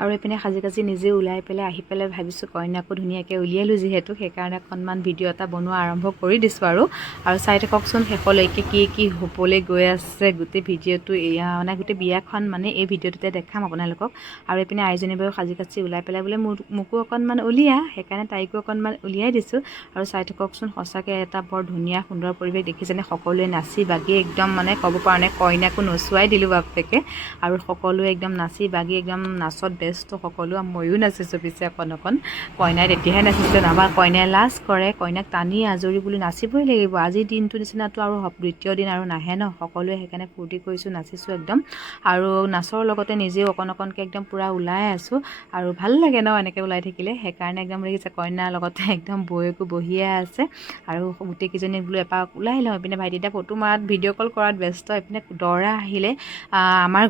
আৰু এইপিনে সাজি কাজি নিজে ওলাই পেলাই আহি পেলাই ভাবিছোঁ কইনাকো ধুনীয়াকৈ উলিয়ালোঁ যিহেতু সেইকাৰণে অকণমান ভিডিঅ' এটা বনোৱা আৰম্ভ কৰি দিছোঁ আৰু চাই থাককচোন শেষলৈকে কি হ'বলৈ গৈ আছে গোটেই ভিডিঅ'টো এয়া মানে গোটেই বিয়াখন মানে এই ভিডিঅ'টোতে দেখাম আপোনালোকক। আৰু এইপিনে আইজনী বাৰু সাজি কাচি ওলাই পেলাই বোলে মোকো অকণমান উলিয়া, সেইকাৰণে তাইকো অকণমান উলিয়াই দিছোঁ। আৰু চাই থাককচোন সঁচাকৈ এটা বৰ ধুনীয়া সুন্দৰ পৰিৱেশ দেখিছেনে, সকলোৱে নাচি বাগি একদম মানে ক'ব পৰা নাই কইনাকো নচুৱাই দিলোঁ বাপেকে। আৰু সকলোৱে একদম নাচি বাগি একদম নাচত ব্যস্ত সকলো, ময়ো নাচিছোঁ পিছে অকণ কইনাই তেতিয়াহে নাচিছিলোঁ, নাইবা কইনাই লাজ কৰে, কইনাক টানি আজৰি বুলি নাচিবই লাগিব। আজিৰ দিনটো নিচিনাতো আৰু দ্বিতীয় দিন আৰু নাহে ন, সকলোৱে সেইকাৰণে ফূৰ্তি কৰিছোঁ নাচিছোঁ একদম। আৰু নাচৰ লগতে নিজেও অকণকৈ একদম পূৰা ওলাই আছোঁ আৰু ভাল লাগে ন এনেকৈ ওলাই থাকিলে, সেইকাৰণে একদম দেখিছে কইনাৰ লগতে একদম বৌয়েকো বহিয়ে আছে। আৰু গোটেইকেইজনী বোলো এপাক ওলাই লওঁ। এইপিনে ভাইটিটা ফটো মাৰাত ভিডিঅ' কল কৰাত ব্যস্ত। এইপিনে দৰা আহিলে আমাৰ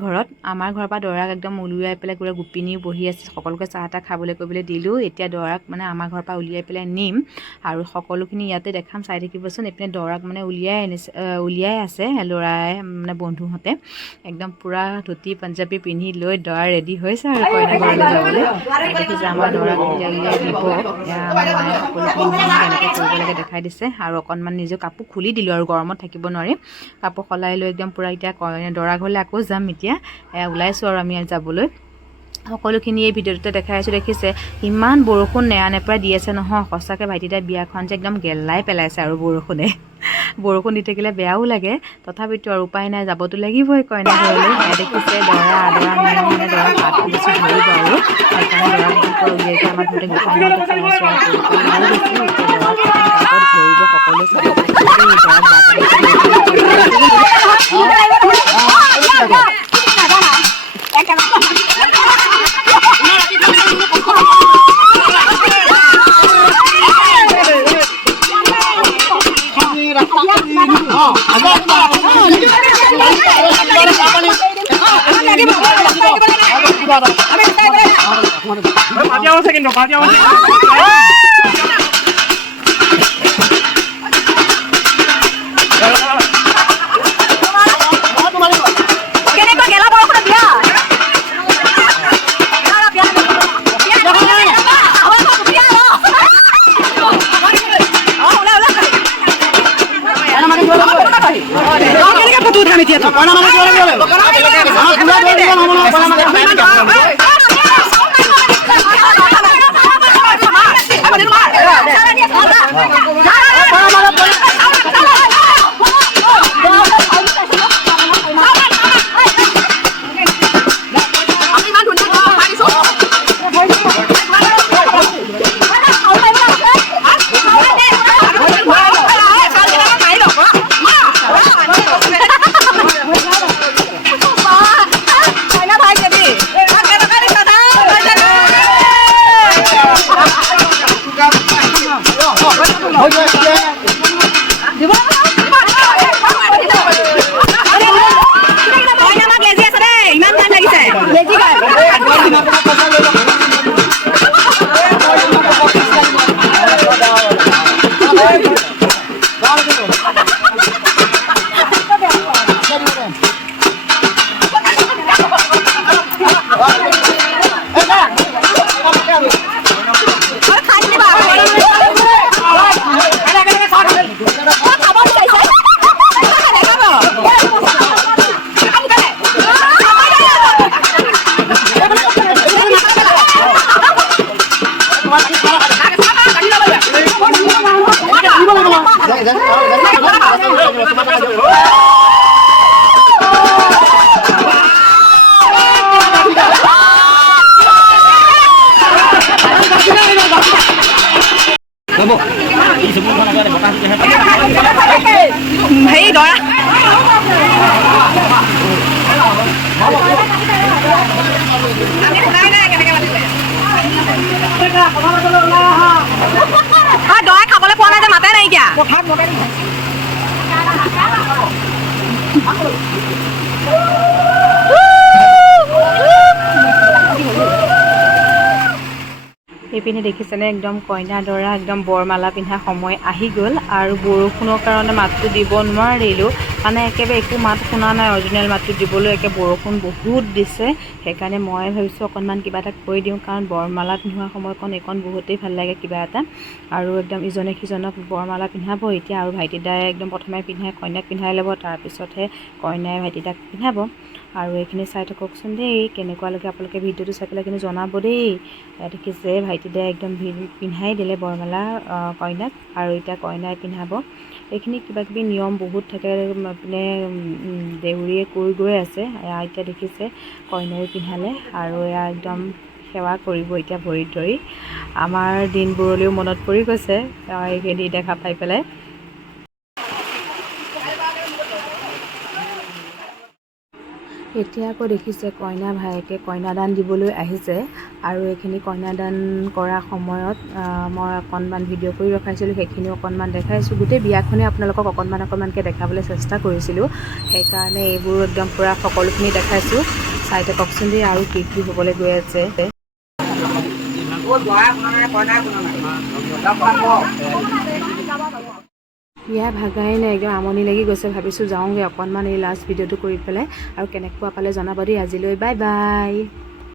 ঘৰৰ পৰা দৰাক একদম উলিয়াই পেলাই পুৰা গোপিনীও বহি আছে, সকলোকে চাহ তাহ খাবলৈ কৰিবলৈ দিলোঁ। এতিয়া দৰাক মানে আমাৰ ঘৰৰ পৰা উলিয়াই পেলাই নিম আৰু সকলোখিনি ইয়াতে দেখাম, চাই থাকিবচোন। এইপিনে দৰাক মানে উলিয়াই আছে ল'ৰাই মানে বন্ধুহঁতে একদম পূৰা ধুতি পাঞ্জাবী পিন্ধি লৈ দৰা ৰেডি হৈছে আৰু কইনা ঘৰলৈ যাবলৈ। দেখিছে আমাৰ দৰাক এতিয়া উলিয়াই দিব, আমাৰ মায়ে সকলোখিনি কেনেকৈ কৰিব লাগে দেখাই দিছে। আৰু অকণমান নিজে কাপোৰ খুলি দিলোঁ আৰু গৰমত থাকিব নোৱাৰি, কাপোৰ সলাই লৈ একদম পূৰা এতিয়া দৰা ঘৰলৈ আকৌ যাম। এতিয়া ওলাইছোঁ আৰু আমি যাবলৈ। সকলোখিনি এই ভিডিঅ'টোতে দেখাই আছোঁ। দেখিছে ইমান বৰষুণ নেৰানেপেৰা দি আছে নহয়, সঁচাকৈ ভাইটিতাই বিয়াখন যে একদম গেলাই পেলাইছে আৰু বৰষুণ দি থাকিলে বেয়াও লাগে, তথাপিতো আৰু উপায় নাই, যাবতো লাগিবই কইনা ঘৰলৈ। দেখিছে দৰা আদৰা নিয়ম মানে দৰা হাত বেছি ধৰিব আৰু সেইকাৰণে দৰা পৰা উলিয়াইছে আমাৰ ঘৰতে গোসাঁইঘৰতে সেৱা চেৱা কৰি পেলাই লৈ গৈছে। এতিয়া দৰাক হাতত ধৰিব সকলোৱে চাই হেৰি দৰা দৰাই খাবলৈ পোৱা নাই যে মাতে নাইকিয়া। ইপিনে দেখিছেনে একদম কইনা দৰা একদম বৰমালা পিন্ধা সময় আহি গ'ল আৰু বৰষুণৰ কাৰণে মাতটো দিব নোৱাৰিলোঁ মানে একেবাৰে একো মাত শুনা নাই অৰিজিনেল মাতটো দিবলৈ একে বৰষুণ বহুত দিছে সেইকাৰণে মই ভাবিছোঁ অকণমান কিবা এটা কৈ দিওঁ কাৰণ বৰমালা পিন্ধোৱা সময়কণ এইকণ বহুতেই ভাল লাগে কিবা এটা আৰু একদম ইজনে সিজনক বৰমালা পিন্ধাব এতিয়া আৰু ভাইটিদাই একদম প্ৰথমে পিন্ধাই কইনাক পিন্ধাই ল'ব তাৰপিছতহে কইনাই ভাইটিদাক পিন্ধাব আৰু এইখিনি চাই থাককচোন দেই কেনেকুৱা লাগে আপোনালোকে ভিডিঅ'টো চাই পেলাই কিন্তু জনাব দেই দেখিছে ভাইটিদাই একদম পিন্ধাই দিলে বৰমালা কইনাক আৰু এতিয়া কইনাই পিন্ধাব এইখিনি কিবাকিবি নিয়ম বহুত থাকে মানে দেউৰীয়ে কৈ গৈ আছে এতিয়া দেখিছে কইনাই পিন্ধালে আৰু এয়া একদম সেৱা কৰিব এতিয়া ভৰিত ধৰি আমাৰ দিনবোৰলৈও মনত পৰি গৈছে এইখিনি দেখা পাই পেলাই এতিয়া আকৌ দেখিছে কইনা ভায়েকে কন্যাদান দিবলৈ আহিছে আৰু এইখিনি কন্যাদান কৰা সময়ত মই অকণমান ভিডিঅ' কৰি ৰখাইছিলোঁ সেইখিনিও অকণমান দেখাইছোঁ গোটেই বিয়াখনেই আপোনালোকক অকণমানকৈ দেখাবলৈ চেষ্টা কৰিছিলোঁ সেইকাৰণে এইবোৰ একদম পূৰা সকলোখিনি দেখাইছোঁ চাই থাককচোন দেই আৰু কি কি হ'বলৈ গৈ আছে বিয়া ভাগাই নাই একদম আমনি লাগি গৈছে ভাবিছোঁ যাওঁগৈ অকণমান এই লাষ্ট ভিডিঅ'টো কৰি পেলাই আৰু কেনেকুৱা পালে জনাব দেই আজিলৈ বাই বাই